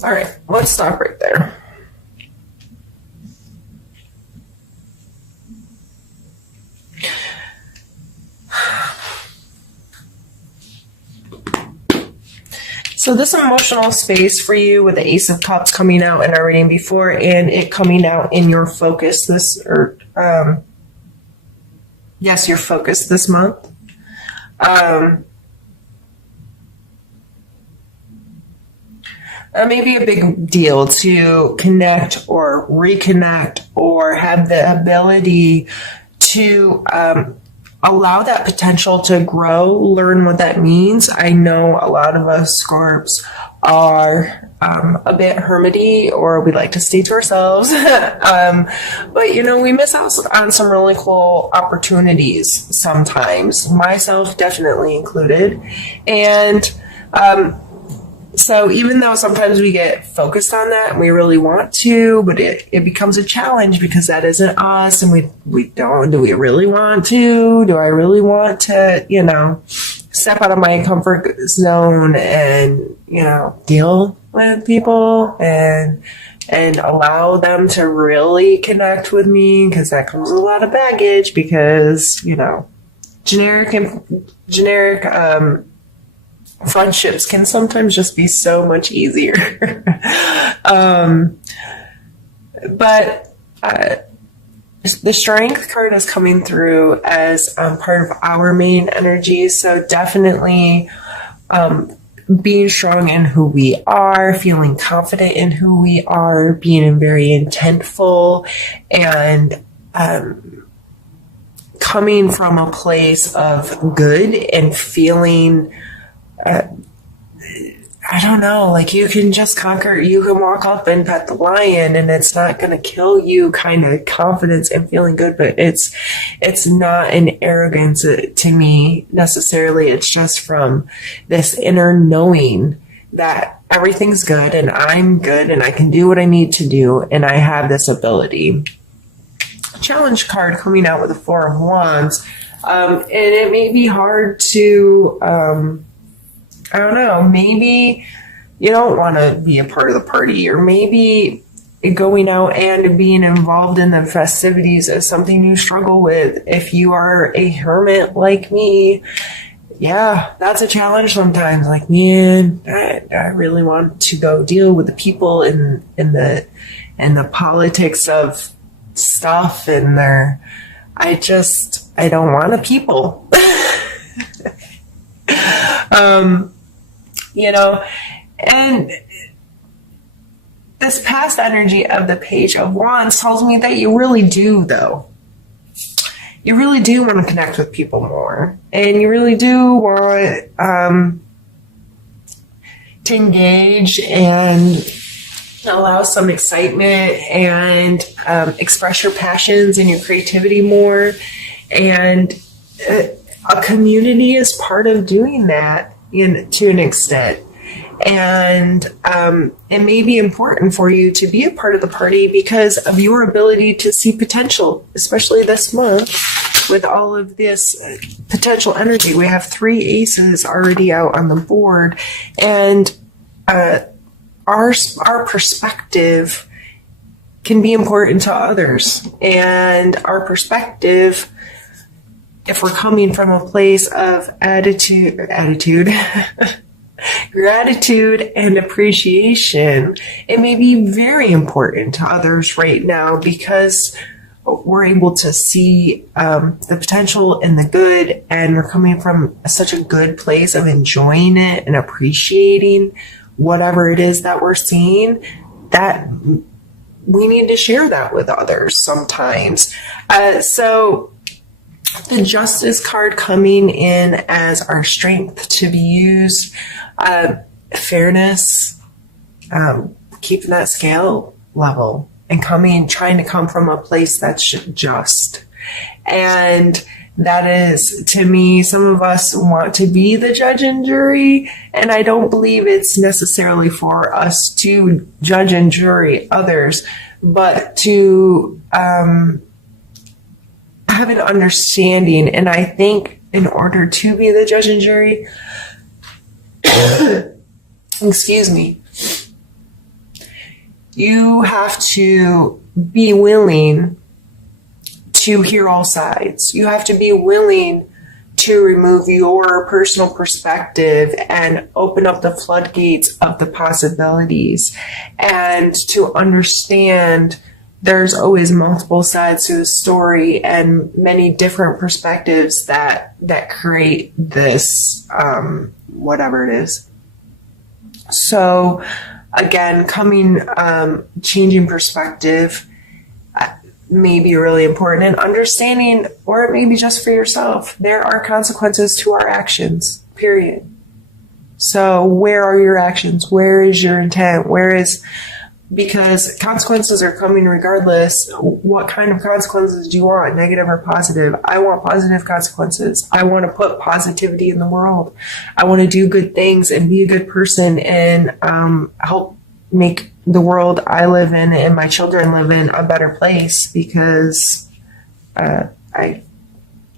All right, let's stop right there. So this emotional space for you with the Ace of Cups coming out in our reading before and it coming out in your focus your focus this month. Maybe a big deal to connect or reconnect or have the ability to allow that potential to grow, learn what that means. I know a lot of us Scorps are a bit hermity, or we like to stay to ourselves. But, we miss out on some really cool opportunities sometimes, myself definitely included. And so even though sometimes we get focused on that and we really want to, but it becomes a challenge because that isn't us, and do we really want to? Do I really want to, step out of my comfort zone and, deal with people and allow them to really connect with me? Because that comes with a lot of baggage because, generic friendships can sometimes just be so much easier. But the Strength card is coming through as part of our main energy. So definitely being strong in who we are, feeling confident in who we are, being very intentful, and coming from a place of good and feeling I don't know, like you can walk up and pet the lion and it's not going to kill you kind of confidence and feeling good, but it's not an arrogance to me necessarily. It's just from this inner knowing that everything's good and I'm good and I can do what I need to do and I have this ability. Challenge card coming out with the Four of Wands. And it may be hard to, I don't know, maybe you don't want to be a part of the party, or maybe going out and being involved in the festivities is something you struggle with. If you are a hermit like me, yeah, that's a challenge sometimes. Like, man, I really want to go deal with the people in the politics of stuff and I don't want to people. And this past energy of the Page of Wands tells me that you really do, though. You really do want to connect with people more. And you really do want to engage and allow some excitement and express your passions and your creativity more. And a community is part of doing that to an extent. And it may be important for you to be a part of the party because of your ability to see potential, especially this month with all of this potential energy. We have 3 aces already out on the board, and our perspective can be important to others. And our perspective, if we're coming from a place of gratitude and appreciation, it may be very important to others right now because we're able to see the potential and the good, and we're coming from such a good place of enjoying it and appreciating whatever it is that we're seeing, that we need to share that with others sometimes. So the Justice card coming in as our strength to be used, fairness, keeping that scale level and trying to come from a place that's just. And that is, to me, some of us want to be the judge and jury, and I don't believe it's necessarily for us to judge and jury others, but to have an understanding. And I think in order to be the judge and jury, excuse me, You have to be willing to hear all sides. You have to be willing to remove your personal perspective and open up the floodgates of the possibilities, and to understand there's always multiple sides to a story and many different perspectives that create this whatever it is. So again, changing perspective may be really important, and understanding, or it may be just for yourself, there are consequences to our actions, period. So where are your actions? Where is your intent? Because consequences are coming regardless. What kind of consequences do you want? Negative or positive? I want positive consequences. I want to put positivity in the world. I want to do good things and be a good person and help make the world I live in and my children live in a better place, because I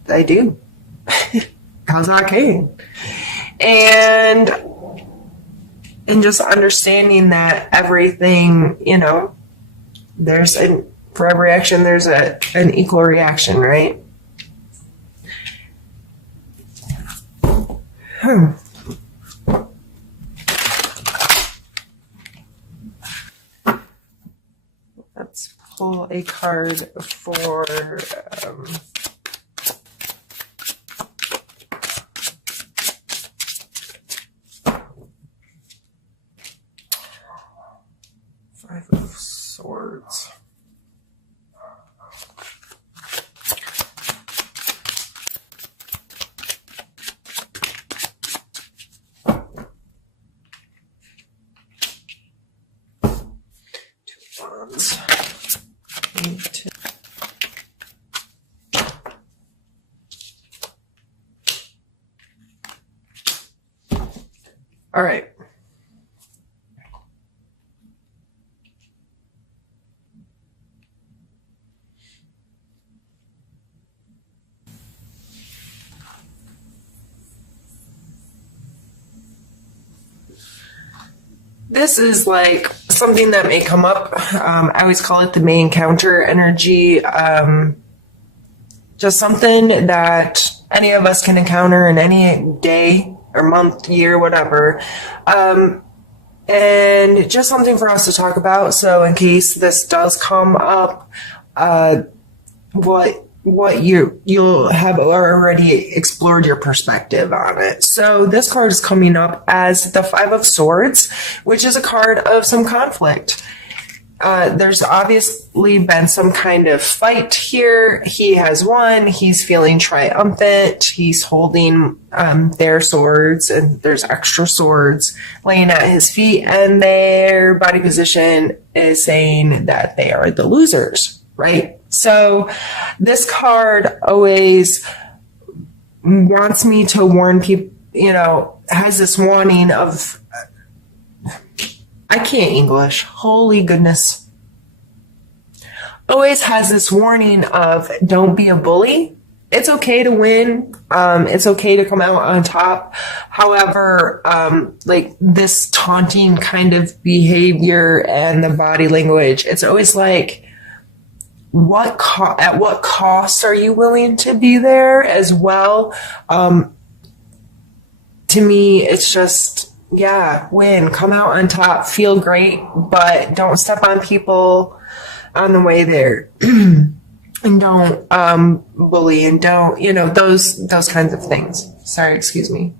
do. Because I can. And just understanding that everything, for every action, there's an equal reaction, right? Let's pull a card for... 5 of Swords. Two Wands. All right. This is like something that may come up. I always call it the May encounter energy. Just something that any of us can encounter in any day or month, year, whatever. And just something for us to talk about. So in case this does come up, what you'll have already explored your perspective on it. So this card is coming up as the 5 of Swords, which is a card of some conflict. There's obviously been some kind of fight here. He has won. He's feeling triumphant. He's holding their swords, and there's extra swords laying at his feet, and their body position is saying that they are the losers, right? So this card always wants me to warn people, has this warning of, I can't English, holy goodness. Always has this warning of, don't be a bully. It's okay to win. It's okay to come out on top. However, like this taunting kind of behavior and the body language, it's always like, at what cost are you willing to be there as well? To me, it's just, win, come out on top, feel great, but don't step on people on the way there. And don't bully, and don't, those kinds of things. Sorry, excuse me.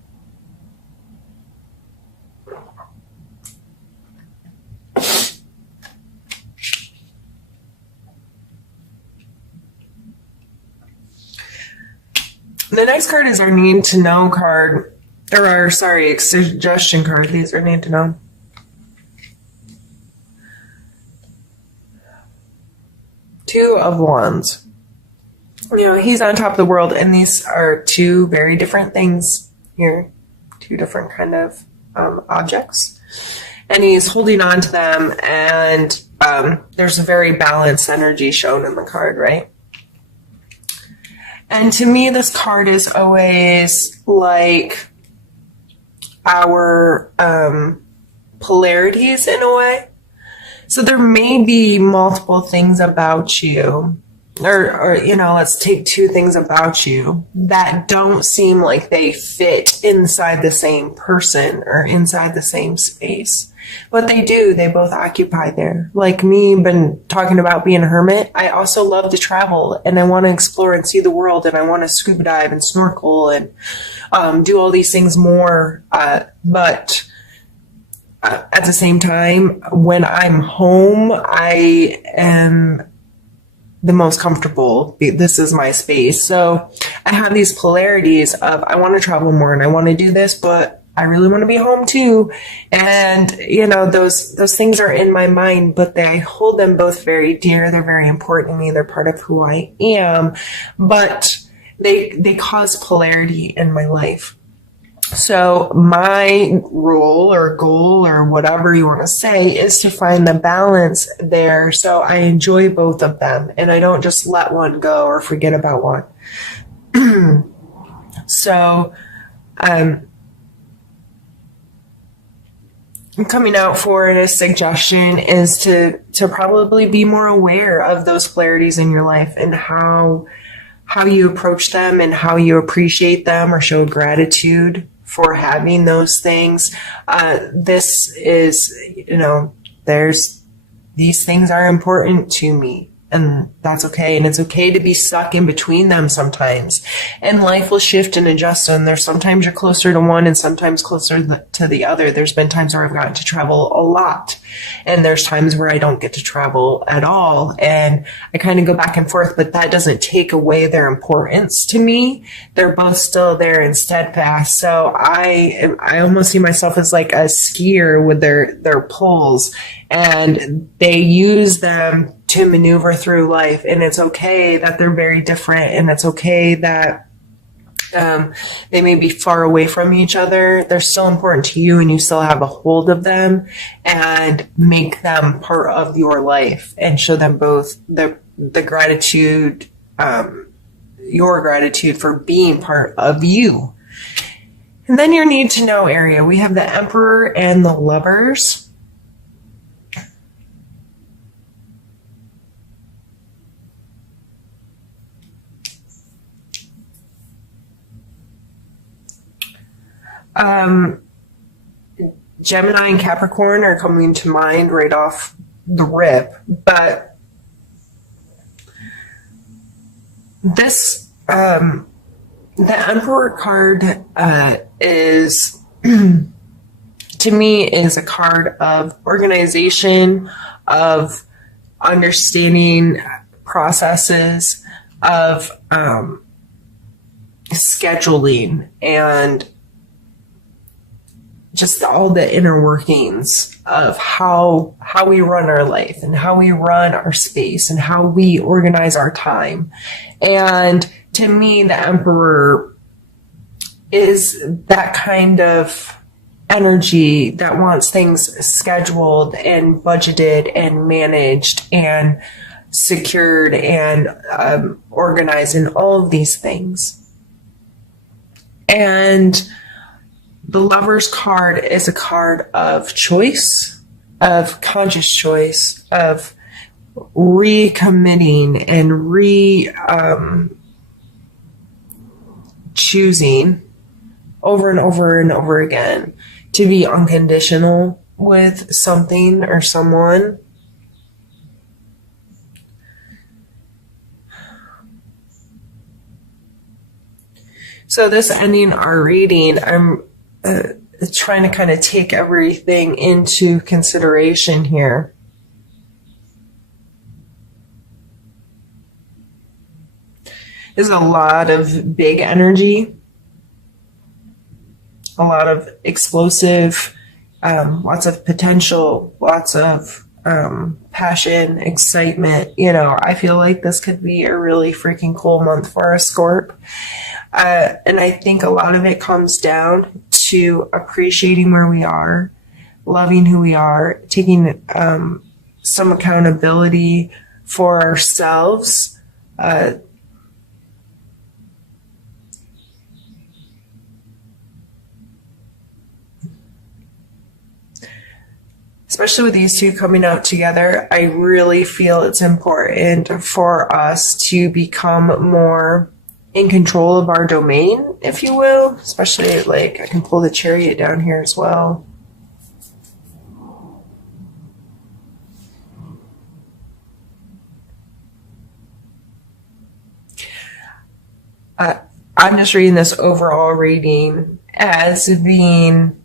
The next card is our need to know card, or our, suggestion card. These are need to know. Two of Wands. He's on top of the world, and these are two very different things here. Two different kind of objects. And he's holding on to them, and there's a very balanced energy shown in the card, right? And to me, this card is always like our polarities in a way. So there may be multiple things about you, or let's take two things about you that don't seem like they fit inside the same person or inside the same space. But they do. They both occupy there. Like me, been talking about being a hermit. I also love to travel and I want to explore and see the world and I want to scuba dive and snorkel and do all these things more. But at the same time, when I'm home, I am the most comfortable. This is my space. So I have these polarities of I want to travel more and I want to do this, but I really want to be home too. And those things are in my mind, but I hold them both very dear. They're very important to me. They're part of who I am, but they cause polarity in my life. So my role or goal or whatever you want to say is to find the balance there. So I enjoy both of them and I don't just let one go or forget about one. So, I'm coming out for a suggestion is to probably be more aware of those polarities in your life and how you approach them and how you appreciate them or show gratitude for having those things. This is, these things are important to me. And that's okay. And it's okay to be stuck in between them sometimes. And life will shift and adjust. And there's sometimes you're closer to one and sometimes closer to the other. There's been times where I've gotten to travel a lot. And there's times where I don't get to travel at all. And I kind of go back and forth, but that doesn't take away their importance to me. They're both still there and steadfast. So I almost see myself as like a skier with their poles, and they use them to maneuver through life. And it's okay that they're very different, and it's okay that they may be far away from each other. They're still important to you and you still have a hold of them, and make them part of your life and show them both the gratitude, your gratitude for being part of you. And then your need to know area. We have the Emperor and the Lovers. Gemini and Capricorn are coming to mind right off the rip, but this, the Emperor card, is, to me, is a card of organization, of understanding processes, of, scheduling, and just all the inner workings of how we run our life and how we run our space and how we organize our time. And to me, the Emperor is that kind of energy that wants things scheduled and budgeted and managed and secured and organized and all of these things. And the Lover's card is a card of choice, of conscious choice, of recommitting and choosing over and over and over again to be unconditional with something or someone. So this ending our reading, I'm trying to kind of take everything into consideration here. There's a lot of big energy, a lot of explosive, lots of potential, lots of passion, excitement. I feel like this could be a really freaking cool month for our Scorp. And I think a lot of it comes down to appreciating where we are, loving who we are, taking some accountability for ourselves, especially with these two coming out together, I really feel it's important for us to become more in control of our domain, if you will. Especially, like, I can pull the Chariot down here as well. I'm just reading this overall reading as being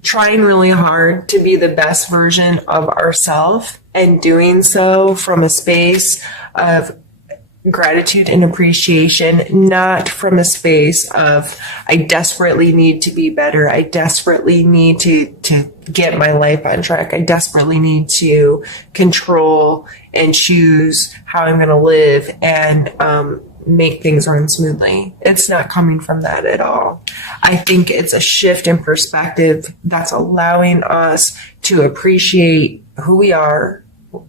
trying really hard to be the best version of ourselves, and doing so from a space of gratitude and appreciation, not from a space of I desperately need to be better. I desperately need to get my life on track. I desperately need to control and choose how I'm going to live and make things run smoothly. It's not coming from that at all. I think it's a shift in perspective that's allowing us to appreciate who we are,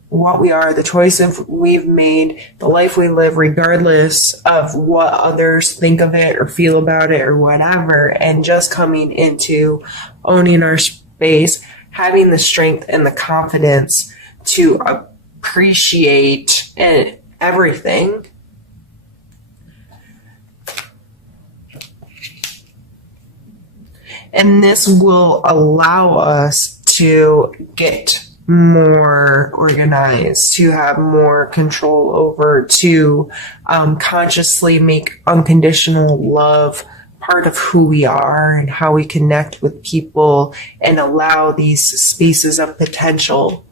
what we are, the choices we've made, the life we live, regardless of what others think of it or feel about it or whatever, and just coming into owning our space, having the strength and the confidence to appreciate everything. And this will allow us to get more organized, to have more control over, to consciously make unconditional love part of who we are and how we connect with people, and allow these spaces of potential,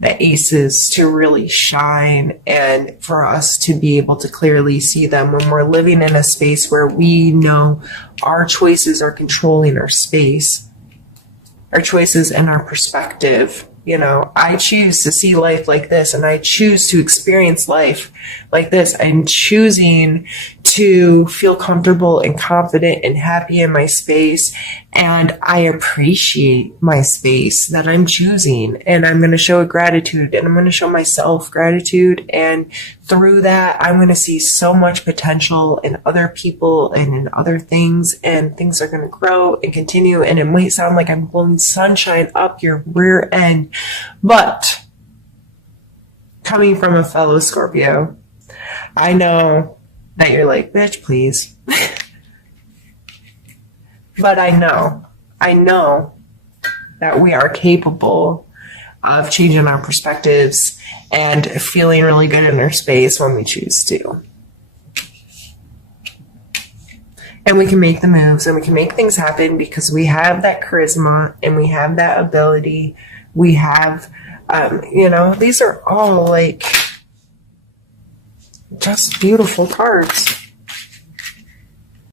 the aces, to really shine, and for us to be able to clearly see them when we're living in a space where we know our choices are controlling our space, our choices and our perspective. You know, I choose to see life like this, and I choose to experience life like this. I'm choosing to feel comfortable and confident and happy in my space, and I appreciate my space that I'm choosing, and I'm going to show it gratitude, and I'm going to show myself gratitude, and through that I'm going to see so much potential in other people and in other things, and things are going to grow and continue. And it might sound like I'm blowing sunshine up your rear end, but coming from a fellow Scorpio, I know that you're like, bitch, please. But I know that we are capable of changing our perspectives and feeling really good in our space when we choose to. And we can make the moves, and we can make things happen because we have that charisma and we have that ability. We have, these are all like just beautiful cards.